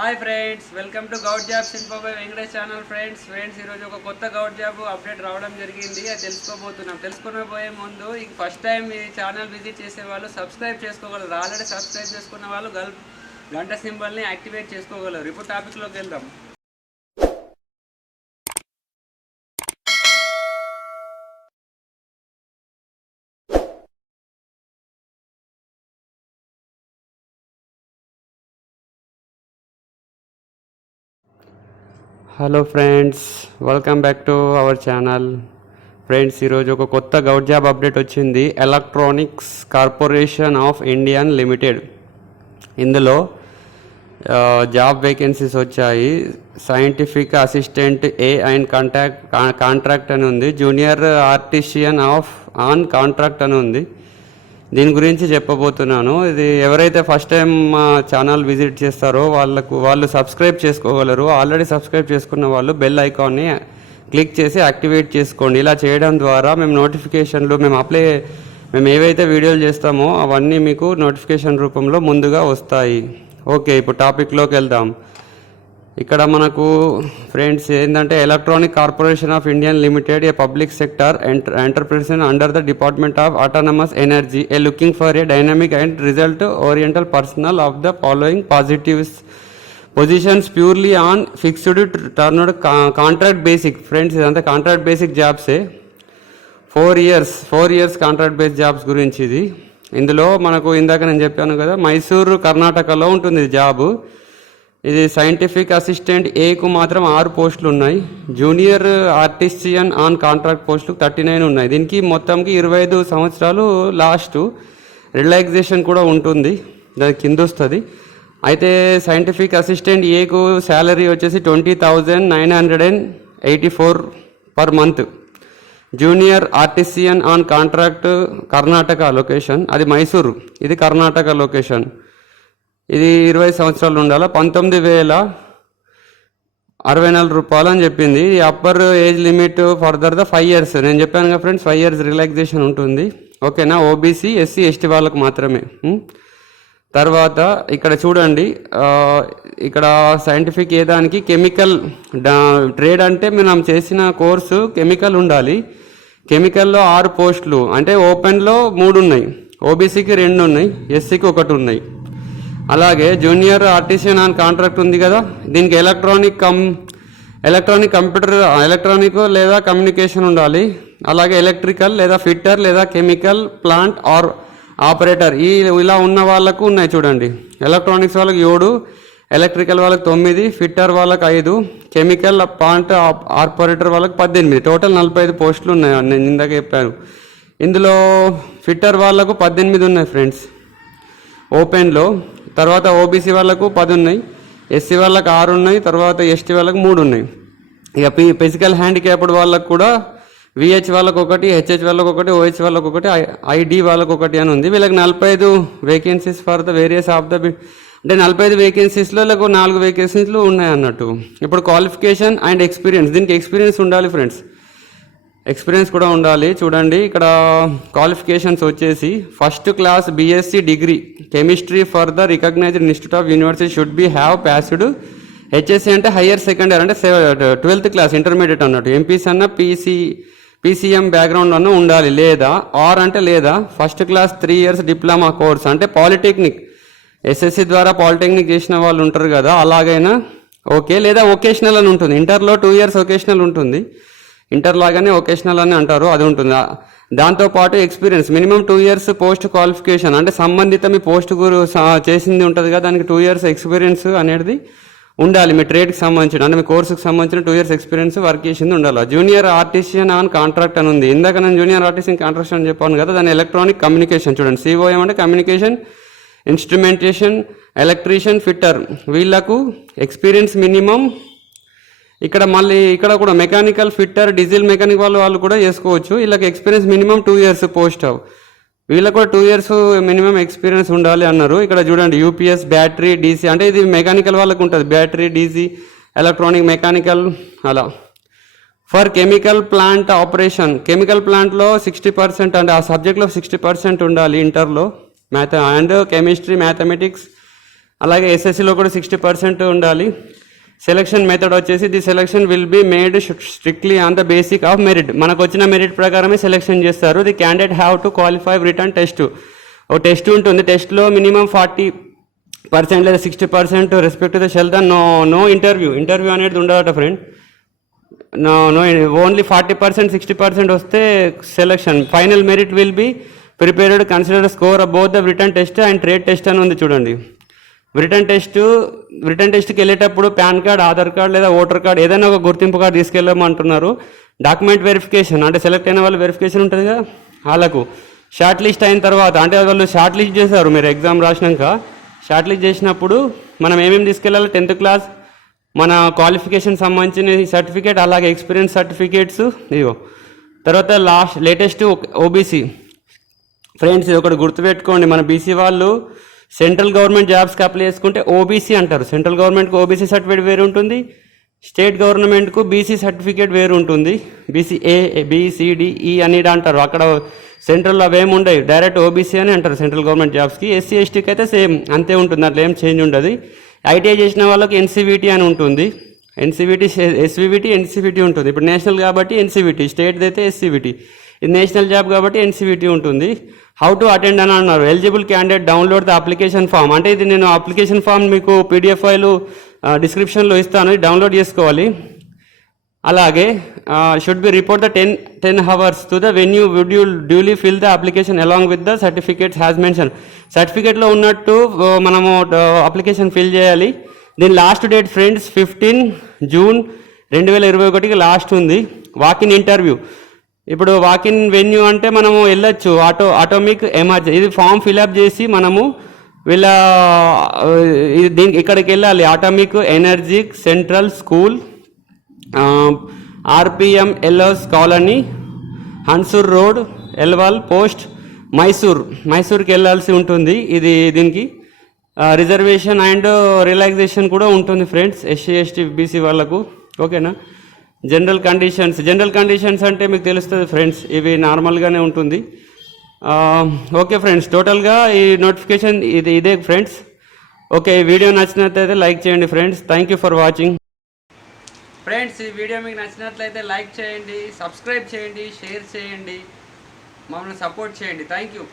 Hi friends, welcome to govt jobs info by Venkatesh channel. Friends ఈరోజు ఒక కొత్త govt job update రావడం జరిగింది. అది తెలుసుకోబోయే ముందు ఫస్ట్ టైం ఈ ఛానల్ విజిట్ చేసే వాళ్ళు సబ్స్క్రైబ్ చేసుకోగలరు. ఆల్రెడీ సబ్స్క్రైబ్ చేసుకున్న వాళ్ళు గంట సింబల్ని యాక్టివేట్ చేసుకోగలరు. ఇప్పుడు టాపిక్లోకి వెళ్దాం. Hello friends, welcome back to our channel. Friends, ఈరోజు ఒక కొత్త గౌట్ జాబ్ అప్డేట్ వచ్చింది. Electronics corporation of Indian limited. ఇందులో జాబ్ వేకెన్సీస్ వచ్చాయి. Scientific assistant A and contract అని ఉంది. జూనియర్ ఆర్టిషియన్ ఆన్ కాంట్రాక్ట్ అని ఉంది. దీని గురించి చెప్పబోతున్నాను. ఇది ఎవరైతే ఫస్ట్ టైం మా ఛానల్ విజిట్ చేస్తారో వాళ్ళు సబ్స్క్రైబ్ చేసుకోగలరు. ఆల్రెడీ సబ్స్క్రైబ్ చేసుకున్న వాళ్ళు బెల్ ఐకాన్ని క్లిక్ చేసి యాక్టివేట్ చేసుకోండి. ఇలా చేయడం ద్వారా నోటిఫికేషన్లు మేము ఏవైతే వీడియోలు చేస్తామో అవన్నీ మీకు నోటిఫికేషన్ రూపంలో ముందుగా వస్తాయి. ఓకే, ఇప్పుడు టాపిక్లోకి వెళ్దాం. ఇక్కడ మనకు ఫ్రెండ్స్ ఏంటంటే electronic corporation of Indian limited, a public sector enterprise under the department of autonomous energy, a looking for a dynamic and result oriental personnel of the following positives positions purely on fixed turned contract basic. Friends, ఇదంతా contract basic జాబ్సే. 4 years contract based jobs గురించి ఇది. ఇందులో మనకు ఇందాక నేను చెప్పాను కదా, మైసూరు కర్ణాటకలో ఉంటుంది జాబు. ఇది సైంటిఫిక్ అసిస్టెంట్ ఏకు మాత్రం 6 పోస్టులు ఉన్నాయి. జూనియర్ ఆర్టిస్టియన్ ఆన్ కాంట్రాక్ట్ పోస్టులు 39 ఉన్నాయి. దీనికి మొత్తంకి 25 సంవత్సరాలు లాస్ట్. రిలాక్సేషన్ కూడా ఉంటుంది, దాని కింద వస్తుంది. అయితే సైంటిఫిక్ అసిస్టెంట్ ఏకు శాలరీ వచ్చేసి 20,984 per month. Junior artisan on contract Karnataka location, అది మైసూరు, ఇది కర్ణాటక లొకేషన్. ఇది 20 సంవత్సరాలు ఉండాలి. 19,064 రూపాయలు అని చెప్పింది. ఈ upper age limit further the 5 years. నేను చెప్పాను కదా ఫ్రెండ్స్, 5 years రిలాక్సేషన్ ఉంటుంది. ఓకేనా? ఓబీసీ, ఎస్సీ, ఎస్టీ వాళ్ళకు మాత్రమే. తర్వాత ఇక్కడ చూడండి, ఇక్కడ సైంటిఫిక్ ఏదానికి కెమికల్ ట్రేడ్ అంటే మనం చేసిన కోర్సు కెమికల్ ఉండాలి. కెమికల్లో 6 పోస్టులు, అంటే ఓపెన్లో 3 ఉన్నాయి, ఓబీసీకి 2 ఉన్నాయి, ఎస్సీకి 1 ఉన్నాయి. అలాగే జూనియర్ ఆర్టిషియన్ ఆన్ కాంట్రాక్ట్ ఉంది కదా, దీనికి ఎలక్ట్రానిక్ లేదా కమ్యూనికేషన్ ఉండాలి. అలాగే ఎలక్ట్రికల్ లేదా ఫిట్టర్ లేదా కెమికల్ ప్లాంట్ ఆర్ ఆపరేటర్, ఇలా ఉన్న వాళ్ళకు ఉన్నాయి చూడండి. ఎలక్ట్రానిక్స్ వాళ్ళకి 7, ఎలక్ట్రికల్ వాళ్ళకి 9, ఫిట్టర్ వాళ్ళకి 5, కెమికల్ ప్లాంట్ ఆపరేటర్ వాళ్ళకి 18. టోటల్ 45 పోస్టులు ఉన్నాయి, నేను ఇందాక చెప్పాను. ఇందులో ఫిట్టర్ వాళ్ళకు 18 ఉన్నాయి ఫ్రెండ్స్ ఓపెన్లో. తర్వాత ఓబీసీ వాళ్ళకు 10 ఉన్నాయి, ఎస్సీ వాళ్ళకు 6 ఉన్నాయి, తర్వాత ఎస్టీ వాళ్ళకు 3 ఉన్నాయి. ఇక ఫిజికల్ హ్యాండిక్యాప్డ్ వాళ్ళకు కూడా విహెచ్ వాళ్ళకు 1, హెచ్హెచ్ వాళ్ళకు 1, ఓహెచ్ వాళ్ళకు 1, ఐడి వాళ్ళకు 1 అని ఉంది. వీళ్ళకి 45 vacancies for the various of the, అంటే 45 వేకెన్సీస్లో వీళ్ళకు 4 వేకెన్సీలు ఉన్నాయి అన్నట్టు. ఇప్పుడు క్వాలిఫికేషన్ అండ్ ఎక్స్పీరియన్స్, దీనికి ఎక్స్పీరియన్స్ ఉండాలి ఫ్రెండ్స్, ఎక్స్పీరియన్స్ కూడా ఉండాలి. చూడండి ఇక్కడ క్వాలిఫికేషన్స్ వచ్చేసి first class BSc degree chemistry for the recognised institute of university should be have passed. HSC అంటే హయ్యర్ సెకండ్ ఇయర్, అంటే 12th క్లాస్ ఇంటర్మీడియట్ అన్నట్టు. ఎంపీసీ అన్న పీసీఎం బ్యాక్గ్రౌండ్ అన్న ఉండాలి. లేదా లేదా first class 3 years diploma course, అంటే పాలిటెక్నిక్, ఎస్ఎస్సి ద్వారా పాలిటెక్నిక్ చేసిన వాళ్ళు ఉంటారు కదా, అలాగైనా ఓకే. లేదా వొకేషనల్ అని ఉంటుంది, ఇంటర్లో 2 years వొకేషనల్ ఉంటుంది, ఇంటర్ లాగానే వొకేషనల్ అని అంటారు, అది ఉంటుంది. దాంతోపాటు experience minimum 2 years post qualification, అంటే సంబంధిత మీ పోస్ట్ చేసింది ఉంటుంది కదా, దానికి 2 years ఎక్స్పీరియన్స్ అనేది ఉండాలి. మీ ట్రేడ్కి సంబంధించిన, అంటే మీ కోర్సుకి సంబంధించిన 2 years ఎక్స్పీరియన్స్ వర్క్ చేసింది ఉండాలి. జూనియర్ ఆర్టిషియన్ ఆన్ కాంట్రాక్ట్ అని ఉంది. ఇందాక నేను జూనియర్ ఆర్టిషియన్ కాంట్రాక్ట్ అని చెప్పాను కదా, దాని ఎలక్ట్రానిక్ కమ్యూనికేషన్ చూడండి. సిఓఎం అంటే కమ్యూనికేషన్, ఇన్స్ట్రుమెంటేషన్, ఎలక్ట్రీషియన్, ఫిట్టర్, వీళ్ళకు ఎక్స్పీరియన్స్ మినిమం. ఇక్కడ కూడా మెకానికల్ ఫిట్టర్, డీజిల్ మెకానిక్ వాళ్ళు కూడా చేసుకోవచ్చు. వీళ్ళకి ఎక్స్పీరియన్స్ మినిమం 2 years పోస్ట్. వీళ్ళకి కూడా 2 years మినిమం ఎక్స్పీరియన్స్ ఉండాలి అన్నారు. ఇక్కడ చూడండి, యూపీఎస్, బ్యాటరీ, డీసీ, అంటే ఇది మెకానికల్ వాళ్ళకు ఉంటుంది, బ్యాటరీ, డీసీ, ఎలక్ట్రానిక్, మెకానికల్ అలా. For chemical plant operation, chemical ప్లాంట్లో 60%, అంటే ఆ సబ్జెక్ట్లో 60% ఉండాలి ఇంటర్లో. అండ్ కెమిస్ట్రీ, మ్యాథమెటిక్స్, అలాగే ఎస్ఎస్సిలో కూడా 60% ఉండాలి. సెలక్షన్ మెథడ్ వచ్చేసి the selection will be made strictly on the basic of merit. మనకు వచ్చిన మెరిట్ ప్రకారమే సెలక్షన్ చేస్తారు. The candidate have to qualify written test. ఓ టెస్ట్ ఉంటుంది, టెస్ట్లో మినిమం 40% లేదా 60% respect to the shell the no interview అనేది ఉండదట ఫ్రెండ్. నో ఓన్లీ 40% 60% వస్తే selection. Final merit will be prepared consider score about the written test and trade test అని ఉంది చూడండి. రిటర్న్ టెస్ట్కి వెళ్ళేటప్పుడు పాన్ కార్డ్, ఆధార్ కార్డ్ లేదా ఓటర్ కార్డ్ ఏదైనా ఒక గుర్తింపు కార్డు తీసుకెళ్ళమంటున్నారు. డాక్యుమెంట్ వెరిఫికేషన్ అంటే సెలెక్ట్ అయిన వాళ్ళు వెరిఫికేషన్ ఉంటుంది కదా, వాళ్ళకు షార్ట్ లిస్ట్ అయిన తర్వాత అంటే వాళ్ళు షార్ట్ లిస్ట్ చేశారు. మీరు ఎగ్జామ్ రాసినాక షార్ట్ లిస్ట్ చేసినప్పుడు మనం ఏమేమి తీసుకెళ్ళాలి, 10th క్లాస్ మన క్వాలిఫికేషన్ సంబంధించిన సర్టిఫికేట్, అలాగే ఎక్స్పీరియన్స్ సర్టిఫికేట్స్ ఇవో. తర్వాత లేటెస్ట్ ఓబీసీ ఫ్రెండ్స్, ఇది ఒకటి గుర్తుపెట్టుకోండి. మన బీసీ వాళ్ళు సెంట్రల్ గవర్నమెంట్ జాబ్స్కి అప్లై చేసుకుంటే ఓబీసీ అంటారు. సెంట్రల్ గవర్నమెంట్కి ఓబీసీ సర్టిఫికేట్ వేరు ఉంటుంది, స్టేట్ గవర్నమెంట్కు బీసీ సర్టిఫికేట్ వేరు ఉంటుంది. బీసీఏ BCDE అని అంటారు. అక్కడ సెంట్రల్లో అవేమి ఉండవు, డైరెక్ట్ ఓబీసీ అని అంటారు సెంట్రల్ గవర్నమెంట్ జాబ్స్కి. SC STకి అయితే సేమ్ అంతే ఉంటుంది, అట్లా ఏం చేంజ్ ఉండదు. ITI చేసిన వాళ్ళకి NCVT అని ఉంటుంది. SVVT NCVT ఉంటుంది. ఇప్పుడు నేషనల్ కాబట్టి NCVT, స్టేట్ అయితే SCVT. ఇది నేషనల్ జాబ్ కాబట్టి NCVT ఉంటుంది. హౌ టు అటెండ్ అని అన్నారు. Eligible candidate download the application form. అంటే ఇది నేను అప్లికేషన్ ఫామ్ మీకు PDF ఫైల్ డిస్క్రిప్షన్లో ఇస్తాను, డౌన్లోడ్ చేసుకోవాలి. అలాగే should be report the 10 hours to the venue. Would you duly fill the application along with the certificates has mention. సర్టిఫికేట్లో ఉన్నట్టు మనము అప్లికేషన్ ఫిల్ చేయాలి. దీని last date friends 15 June 2021కి last ఉంది. Walk in interview. ఇప్పుడు వాకిన్ వెన్యూ అంటే మనము వెళ్ళొచ్చు, ఆటోమిక్ ఎమర్జెన్సీ. ఇది ఫామ్ ఫిల్అప్ చేసి మనము ఇక్కడికి వెళ్ళాలి. Atomic energy central school, RPM LS colony, Hunsur road, Yelwal post, మైసూర్కి వెళ్ళాల్సి ఉంటుంది. దీనికి రిజర్వేషన్ అండ్ రిలాక్సేషన్ కూడా ఉంటుంది ఫ్రెండ్స్, SC ST BC వాళ్ళకు. ఓకేనా. జనరల్ కండిషన్స్ అంటే మీకు తెలుస్తుంది ఫ్రెండ్స్, ఇవి నార్మల్గానే ఉంటుంది. ఓకే ఫ్రెండ్స్, టోటల్గా ఈ నోటిఫికేషన్ ఇదే ఫ్రెండ్స్. ఓకే, ఈ వీడియో నచ్చినట్లయితే లైక్ చేయండి friends. Thank you for watching friends. ఈ వీడియో మీకు నచ్చినట్లయితే లైక్ చేయండి, సబ్స్క్రైబ్ చేయండి, షేర్ చేయండి, మమ్మల్ని సపోర్ట్ చేయండి. Thank you.